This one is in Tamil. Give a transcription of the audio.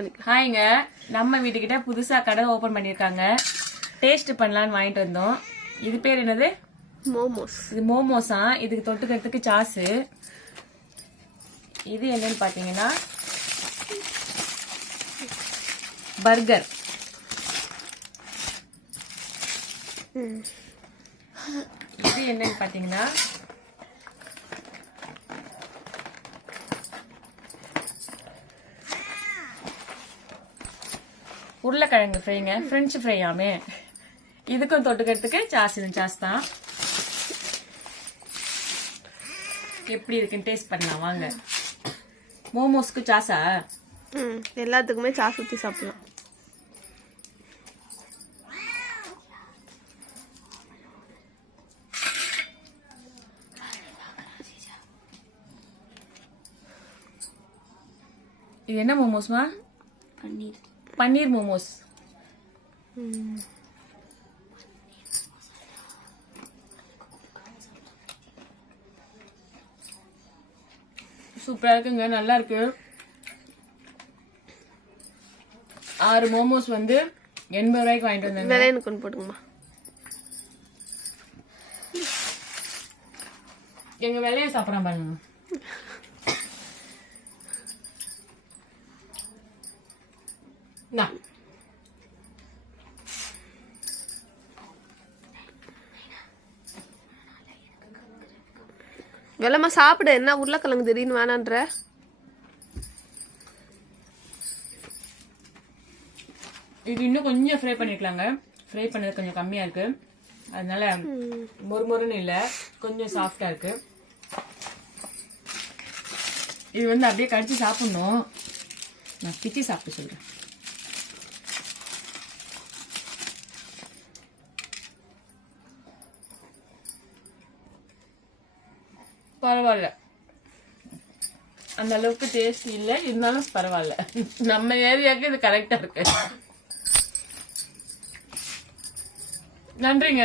பண்ணிக்கலாம். ஹாய்ங்க, நம்ம வீட்டுக்கிட்ட புதுசா கடை ஓபன் பண்ணிருக்காங்க. டேஸ்ட் பண்ணலான்னு வாங்கிட்டு வந்தோம். இது பேர் என்னது? மோமோஸ். இது மோமோஸா? இதுக்கு தொட்டுக்கிறதுக்கு சாஸு. இது என்னன்னு பாத்தீங்கன்னா பர்கர். இது என்னன்னு பாத்தீங்கன்னா உருளைக்கிழங்கு ஃப்ரைங்க. பிரெஞ்சு ஃப்ரையாமே. இதுக்கும் தொட்டுக்கிறதுக்கு சாஸ் தான். எப்படி இருக்குன்னு டேஸ்ட் பண்ணலாம் வாங்க. மோமோஸ்க்கு சாஸா? எல்லாத்துக்குமே சாஸ் ஊற்றி சாப்பிடலாம். இது என்ன மோமோஸ்மா? பன்னீர் மோமோஸ். சூப்பரா இருக்குங்க, நல்லா இருக்கு. 6 மோமோஸ் வந்து 80 ரூபாய்க்கு வாங்கிட்டு வந்தேன். விலை எனக்கு ஒன்று போட்டுங்கம்மா. எங்க விலைய சாப்பிடலாம் பாருங்க. வெள்ளமா சாப்பிட. என்ன உருளைக்கிழங்கு திடீர்னு வேணான்ற? இது இன்னும் கொஞ்சம் ஃப்ரை பண்ணிக்கலாங்க. ஃப்ரை பண்ணது கொஞ்சம் கம்மியா இருக்கு, அதனால மொறுமொறுன்னு இல்ல, கொஞ்சம் சாஃப்டா இருக்கு. இது வந்து அப்படியே கடிச்சு சாப்பிடணும். நான் பிச்சு சாப்பிட்டு சொல்றேன். பரவாயில்ல, அந்த அளவுக்கு டேஸ்ட் இல்லை, இருந்தாலும் பரவாயில்ல. நம்ம ஏரியாவுக்கு இது கரெக்டா இருக்கு. நன்றிங்க.